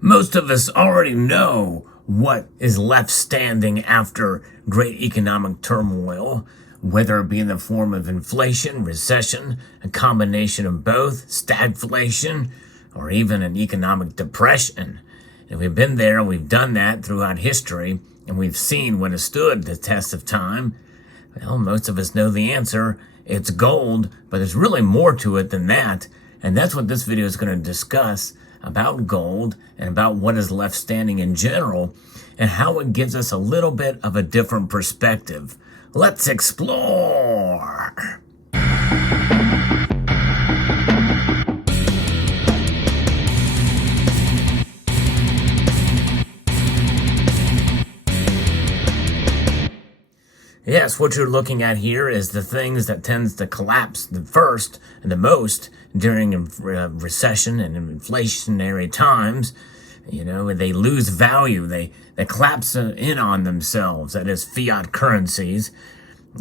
Most of us already know what is left standing after great economic turmoil, whether it be in the form of inflation, recession, a combination of both, stagflation, or even an economic depression. And we've been there, we've done that throughout history, and we've seen what has stood the test of time. Well, most of us know the answer. It's gold, but there's really more to it than that. And that's what this video is going to discuss about gold and about what is left standing in general and how it gives us a little bit of a different perspective. Let's explore. Yes, what you're looking at here is the things that tends to collapse the first and the most during recession and inflationary times. You know, they lose value. They collapse in on themselves. That is fiat currencies.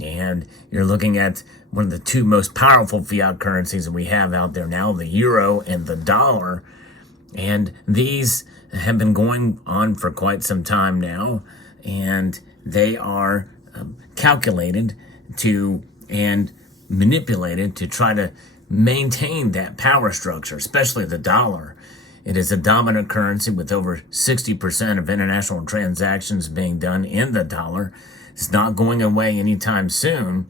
And you're looking at one of the two most powerful fiat currencies that we have out there now, the euro and the dollar. And these have been going on for quite some time now. And they are calculated to and manipulated to try to maintain that power structure, especially the dollar. It is a dominant currency with over 60% of international transactions being done in the dollar. It's not going away anytime soon.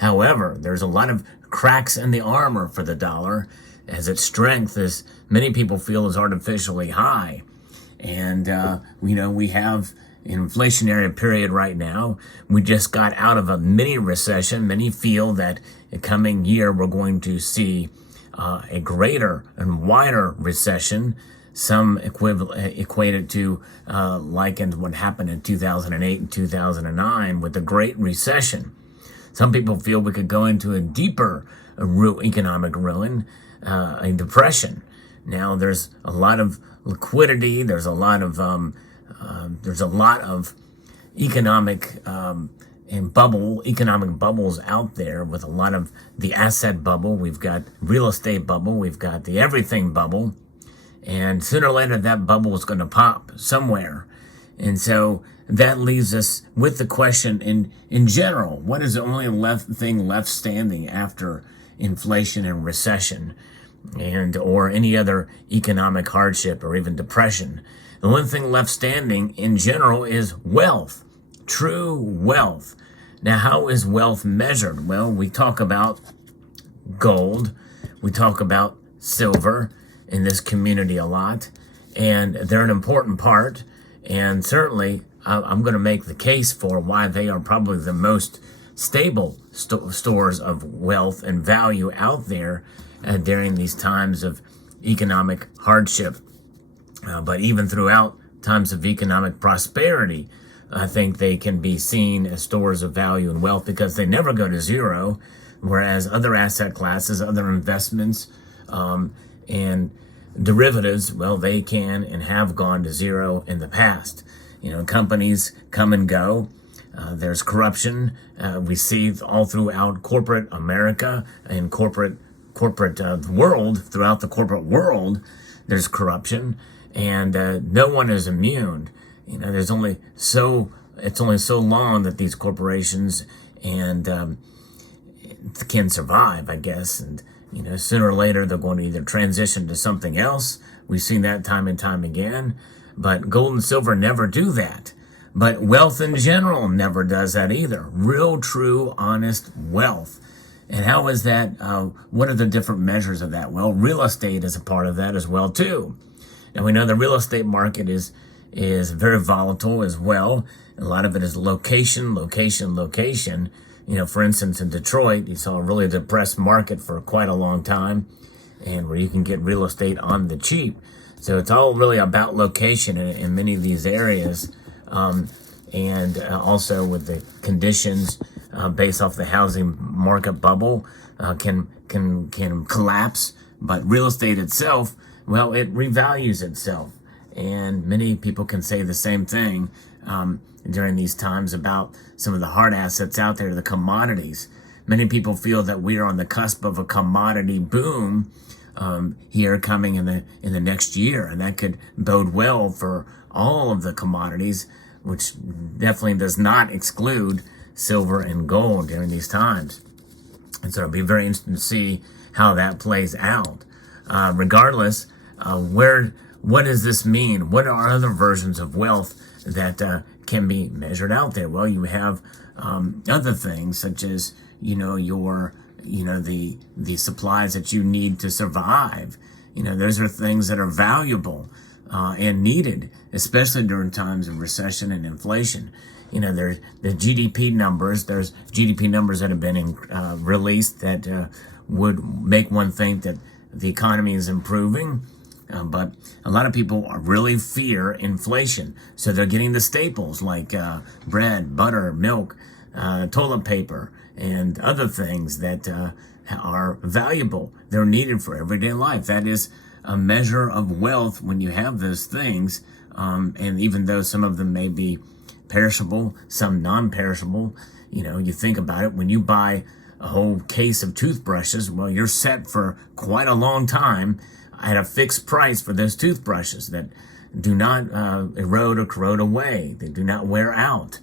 However, there's a lot of cracks in the armor for the dollar, as its strength, as many people feel, is artificially high. And, we have an inflationary period right now. We just got out of a mini recession. Many feel that the coming year we're going to see a greater and wider recession. Some equate it to likened what happened in 2008 and 2009 with the Great Recession. Some people feel we could go into a deeper economic ruin, a depression. Now there's a lot of liquidity. There's a lot of economic economic bubbles out there, with a lot of the asset bubble. We've got real estate bubble. We've got the everything bubble. And sooner or later, that bubble is going to pop somewhere. And so that leaves us with the question in general, what is the only thing left standing after inflation and recession or any other economic hardship or even depression? The one thing left standing in general is wealth, true wealth. Now, how is wealth measured? Well, we talk about gold, we talk about silver in this community a lot, and they're an important part. And certainly, I'm going to make the case for why they are probably the most stable stores of wealth and value out there during these times of economic hardship. But even throughout times of economic prosperity, I think they can be seen as stores of value and wealth because they never go to zero, whereas other asset classes, other investments, and derivatives, well, they can and have gone to zero in the past. Companies come and go. There's corruption. We see all throughout corporate America and corporate world, throughout the corporate world, there's corruption. And no one is immune. It's only so long that these corporations can survive, I guess. And sooner or later they're going to either transition to something else. We've seen that time and time again. But gold and silver never do that. But wealth in general never does that either. Real, true, honest wealth. And how is that? What are the different measures of that? Well, real estate is a part of that as well too. And we know the real estate market is very volatile as well. A lot of it is location. For instance, in Detroit, you saw a really depressed market for quite a long time, and where you can get real estate on the cheap. So it's all really about location in many of these areas, and also with the conditions based off the housing market bubble can collapse. But real estate itself, well, it revalues itself. And many people can say the same thing during these times about some of the hard assets out there, the commodities. Many people feel that we are on the cusp of a commodity boom here coming in the next year, and that could bode well for all of the commodities, which definitely does not exclude silver and gold during these times. And so it'll be very interesting to see how that plays out. Regardless, what does this mean? What are other versions of wealth that can be measured out there? Well, you have other things such as the supplies that you need to survive. Those are things that are valuable and needed, especially during times of recession and inflation. There's the GDP numbers. There's GDP numbers that have been released that would make one think that the economy is improving. But a lot of people really fear inflation. So they're getting the staples like bread, butter, milk, toilet paper, and other things that are valuable. They're needed for everyday life. That is a measure of wealth when you have those things. And even though some of them may be perishable, some non-perishable, you think about it. When you buy a whole case of toothbrushes, well, you're set for quite a long time at a fixed price for those toothbrushes that do not erode or corrode away. They do not wear out.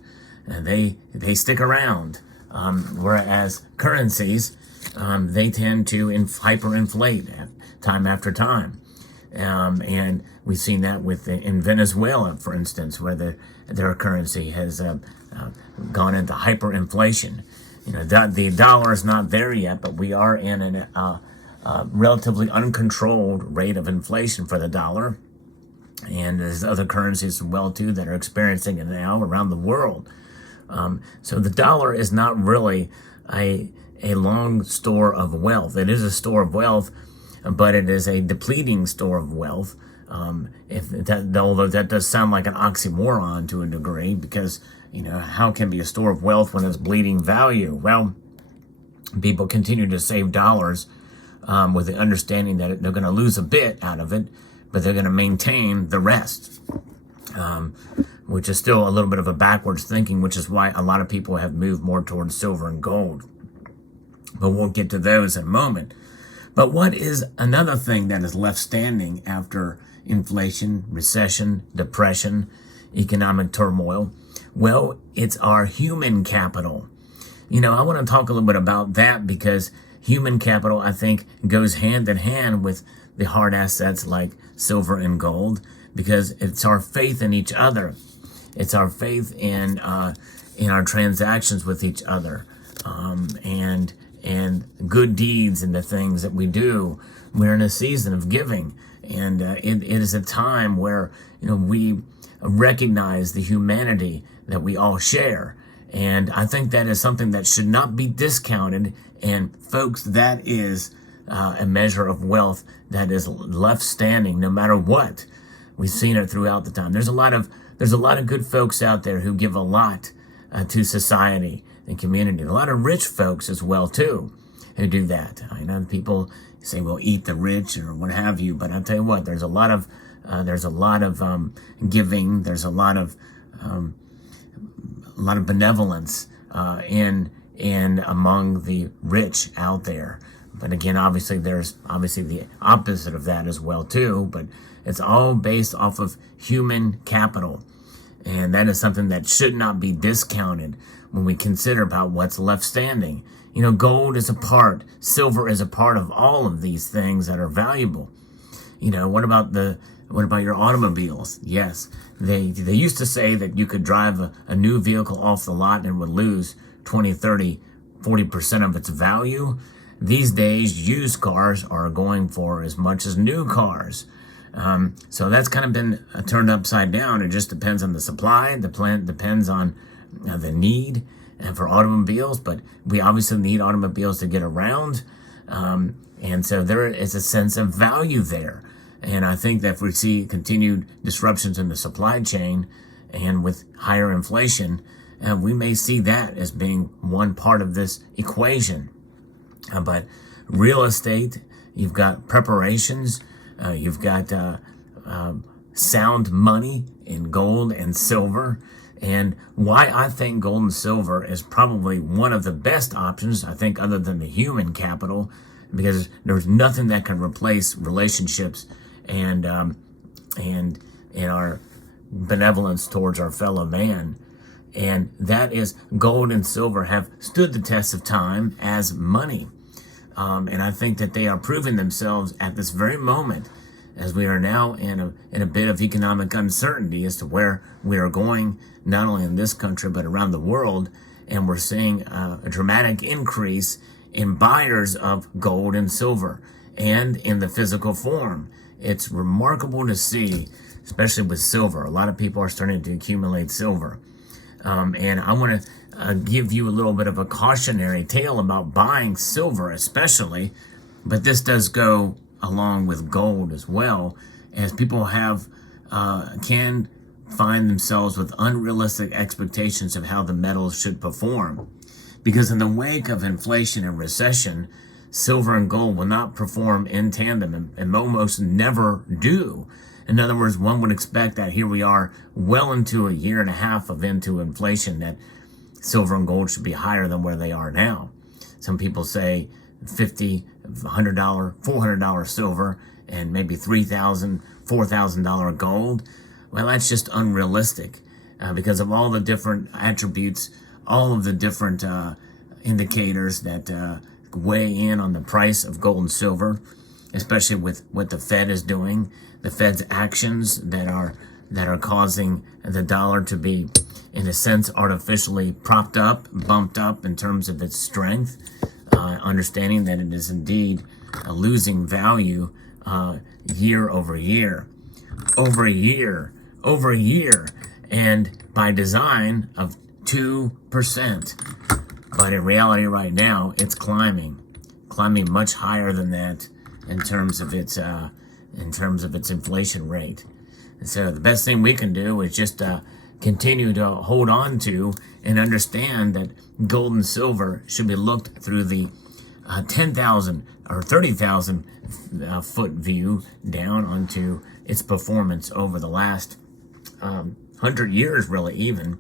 They stick around. Whereas currencies, they tend to hyperinflate time after time. And we've seen that in Venezuela, for instance, where their currency has gone into hyperinflation. The dollar is not there yet, but we are in a relatively uncontrolled rate of inflation for the dollar. And there's other currencies as well, too, that are experiencing it now around the world. So the dollar is not really a long store of wealth. It is a store of wealth, but it is a depleting store of wealth. Although that does sound like an oxymoron to a degree, because how can be a store of wealth when it's bleeding value? Well, people continue to save dollars with the understanding that they're going to lose a bit out of it, but they're going to maintain the rest, which is still a little bit of a backwards thinking, which is why a lot of people have moved more towards silver and gold. But we'll get to those in a moment. But what is another thing that is left standing after inflation, recession, depression, economic turmoil? Well, it's our human capital. I want to talk a little bit about that, because human capital, I think, goes hand in hand with the hard assets like silver and gold, because it's our faith in each other. It's our faith in our transactions with each other, and good deeds and the things that we do. We're in a season of giving, and it is a time where we recognize the humanity that we all share. And I think that is something that should not be discounted. And folks, that is a measure of wealth that is left standing no matter what. We've seen it throughout the time. There's a lot of good folks out there who give a lot to society and community. A lot of rich folks as well too who do that. I know people say, "Well, eat the rich" or what have you, but I'll tell you what, there's a lot of giving. There's a lot of benevolence in among the rich out there. But again, there's the opposite of that as well too. But it's all based off of human capital, and that is something that should not be discounted when we consider about what's left standing. Gold is a part, silver is a part of all of these things that are valuable. What about your automobiles? Yes, they used to say that you could drive a new vehicle off the lot and would lose 20, 30, 40% of its value. These days, used cars are going for as much as new cars. So that's kind of been turned upside down. It just depends on the supply. The plant depends on the need for automobiles, but we obviously need automobiles to get around. And so there is a sense of value there. And I think that if we see continued disruptions in the supply chain and with higher inflation, we may see that as being one part of this equation. But real estate, you've got preparations, you've got sound money in gold and silver. And why I think gold and silver is probably one of the best options, I think, other than the human capital, because there's nothing that can replace relationships and our benevolence towards our fellow man. And that is, gold and silver have stood the test of time as money. And I think that they are proving themselves at this very moment, as we are now in a bit of economic uncertainty as to where we are going, not only in this country, but around the world. And we're seeing a dramatic increase in buyers of gold and silver and in the physical form. It's remarkable to see, especially with silver. A lot of people are starting to accumulate silver. And I want to give you a little bit of a cautionary tale about buying silver especially, but this does go along with gold as well, as people can find themselves with unrealistic expectations of how the metals should perform. Because in the wake of inflation and recession, silver and gold will not perform in tandem and almost never do. In other words, one would expect that here we are well into a year and a half into inflation, that silver and gold should be higher than where they are now. Some people say $50, $100, $400 silver and maybe $3,000, $4,000 gold. Well, that's just unrealistic because of all the different attributes, all of the different indicators that weigh in on the price of gold and silver, especially with what the Fed is doing, the Fed's actions that are causing the dollar to be, in a sense, artificially propped up, bumped up in terms of its strength, understanding that it is indeed losing value year over year, and by design of 2%. But in reality right now, it's climbing much higher than that in terms of its inflation rate. And so the best thing we can do is just continue to hold on to and understand that gold and silver should be looked through the 10,000 or 30,000 foot view down onto its performance over the last 100 years, really. Even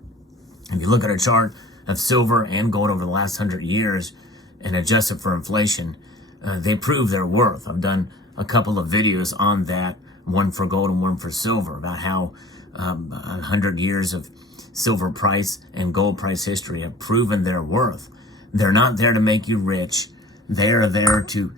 if you look at a chart of silver and gold over the last 100 years and adjust it for inflation, they prove their worth. I've done a couple of videos on that, one for gold and one for silver, about how 100 years of silver price and gold price history have proven their worth. They're not there to make you rich. They're there to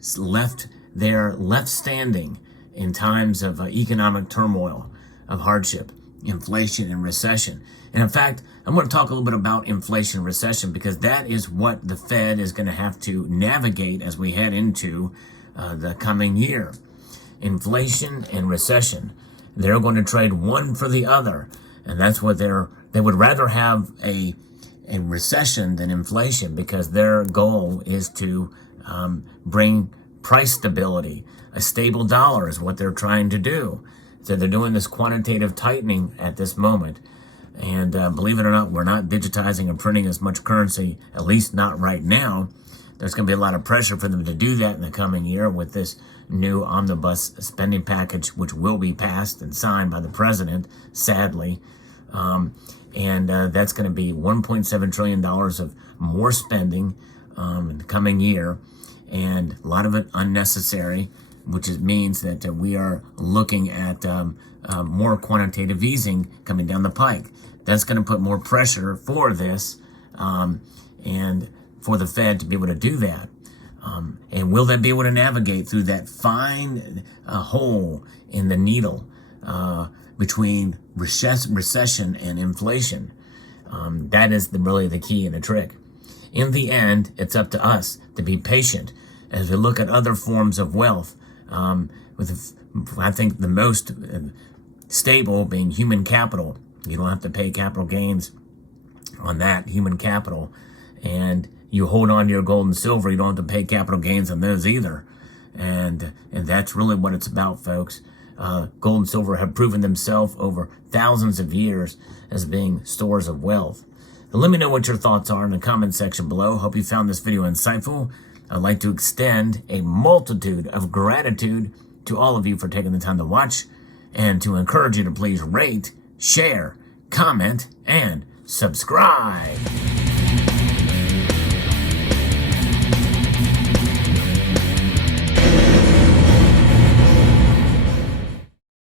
they're left standing in times of economic turmoil, of hardship, inflation, and recession. And in fact, I'm going to talk a little bit about inflation and recession, because that is what the Fed is going to have to navigate as we head into the coming year. Inflation and recession. They're going to trade one for the other. And that's what they would rather have a recession than inflation, because their goal is to bring price stability. A stable dollar is what they're trying to do. So they're doing this quantitative tightening at this moment. And believe it or not, we're not digitizing and printing as much currency, at least not right now. There's going to be a lot of pressure for them to do that in the coming year with this new omnibus spending package, which will be passed and signed by the president, sadly. And that's going to be $1.7 trillion of more spending in the coming year, and a lot of it unnecessary, which means that we are looking at more quantitative easing coming down the pike. That's going to put more pressure for this and for the Fed to be able to do that. And will they be able to navigate through that fine hole in the needle between recession and inflation? That is really the key and the trick. In the end, it's up to us to be patient as we look at other forms of wealth. I think the most stable being human capital. You don't have to pay capital gains on that human capital, and you hold on to your gold and silver. You don't have to pay capital gains on those either, and that's really what it's about, folks. Gold and silver have proven themselves over thousands of years as being stores of wealth. Now, let me know what your thoughts are in the comment section below. Hope you found this video insightful. I'd like to extend a multitude of gratitude to all of you for taking the time to watch, and to encourage you to please rate, share, comment, and subscribe.